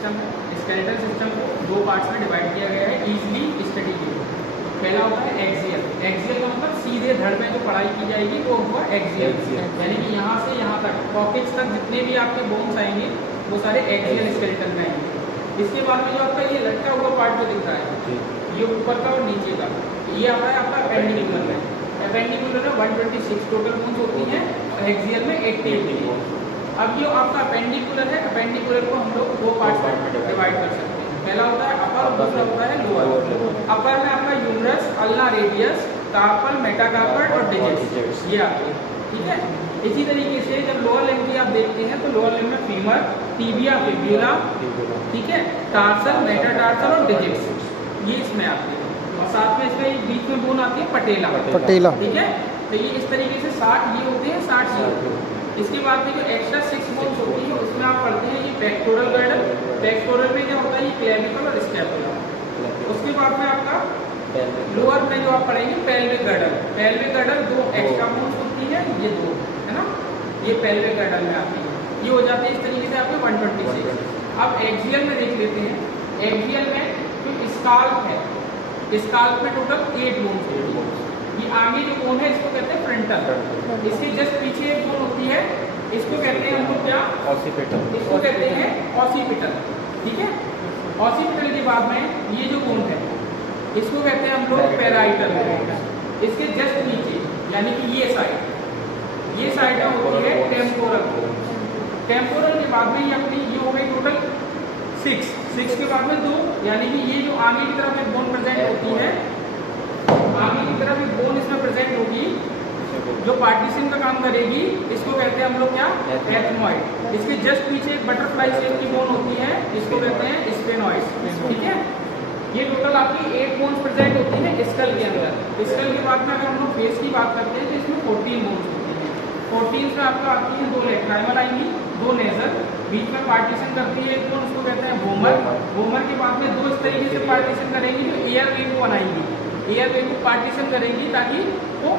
System है। Skeletal system को दो पार्ट्स में डिवाइड किया गया है इजीली स्टडी के लिए। पहला होता है एक्सियल। एक्सियल का मतलब सीधे धड़ में जो पढ़ाई की जाएगी वो हुआ एक्सियल, यानी कि यहाँ से यहाँ तक पॉकेट्स तक जितने भी आपके बोन्स आएंगे वो सारे एक्सियल स्केलेटन में आएंगे। इसके बाद में जो आपका ये लटका हुआ पार्ट जो दिख रहा है, ये ऊपर का और नीचे का, ये आता है आपका अपेंडिकुलर में। अपेंडिकुलर में 126 टोटल बोन्स होती हैं और एक्सियल में 80 होती है। अब ये आपका अपेंडिकुलर है, अपेंडिकुलर को हम लोग दो पार्ट में डिवाइड कर सकते हैं। पहला होता है अपर और दूसरा होता है लोअर। अपर में आपका humerus, ulna radius, carpal, metacarpal और डिजिट्स ये आते हैं, ठीक है। इसी तरीके से जब लोअर लिम्ब की आप देखते हैं तो लोअर लिम्ब में फीमर, टीबिया, फिब्यूला, ठीक है, टार्सल, मेटाटार्सल और डिजिट्स ये इसमें आते हैं। और साथ में इसका बीच में बोन आती है पटेला, ठीक है। तो ये इस तरीके से 60 ये होते हैं, 60 ये होते हैं। इसके बाद में जो एक्स्ट्रा 6 बोन्स होती है उसमें आप पढ़ते हैं ये पेक्टोरल गर्डल। पेक्टोरल में क्या होता है, ये क्लेविकल और स्कैपुला। उसके बाद में आपका लोअर में जो आप पढ़ेंगे पेल्विक गर्डल। पेल्विक गर्डल दो एक्स्ट्रा बोन्स होती है, ये दो है ना, ये पेल्विक गर्डल में आती है। ये हो जाते हैं इस तरीके से आपके 126। अब एक्सियल में देख लेते हैं। एक्सियल में जो स्काल्प है, स्काल्प में टोटल 8 बोन्स होती है। ये आगे जो बोन है इसको कहते हैं फ्रंटल। इसके जस्ट पीछे एक बोन होती है, इसको कहते हैं हम लोग क्या, ऑसिपिटल। इसको कहते हैं ऑसिपिटल, ठीक है। ऑसिपिटल के बाद में ये जो बोन है इसको कहते हैं हम लोग पैराइटल। इसके जस्ट नीचे यानी कि ये साइड होती है टेम्पोरल। टेम्पोरल के बाद में ये अपनी ये हो गई टोटल 6 के बाद में 2, यानी कि ये जो आगे की तरफ एक बोन प्रेजेंट होती है, आगे की तरफ एक बोन इसमें प्रेजेंट होगी जो पार्टीशन का काम करेगी, इसको कहते हैं हम लोग क्या, एथमॉइड। इसके जस्ट पीछे एक बटरफ्लाई शेप की बोन होती है, इसको कहते हैं स्फेनॉइड, ठीक है। ये टोटल आपकी 8 बोन्स प्रेजेंट होती है स्कल के अंदर। स्कल के बाद में अगर हम लोग फेस की बात करते हैं तो इसमें 14 बोन्स होती हैं। 14 में आपका आती है 2 लेक्राइमल आएंगी, 2 नेजल, बीच में पार्टीशन करती है एक बोन, उसको कहते हैं वोमर। वोमर के बाद में 2 इस तरीके से पार्टीशन करेंगी जो एयर वे को बनाएंगी, एयर वे को पार्टीशन करेंगी ताकि वो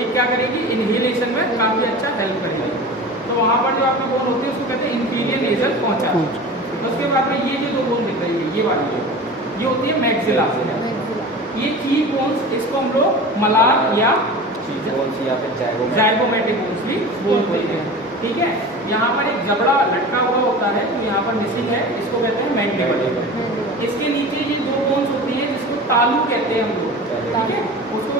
एक क्या करेगी, इनहेलेशन में काफी अच्छा हेल्प करेगी। तो वहाँ पर जो आपकी बोन होती है उसको कहते हैं इंफीरियर नेजल पहुंचा। तो उसके बाद में ये जो 2 बोन दिख रही है ये वाली ये होती है मैक्सिला। ये चीफ बोन्स, इसको हम लोग मलार या जाइगोमेटिक बोन्स भी बोलते हैं, ठीक है। यहाँ पर एक जबड़ा लटका हुआ होता है तो यहाँ पर मिसिंग है, इसको कहते हैं मैंडिबल। इसके नीचे ये 2 बोन्स होती है जिसको तालू कहते हैं हम लोग, ठीक है। उसको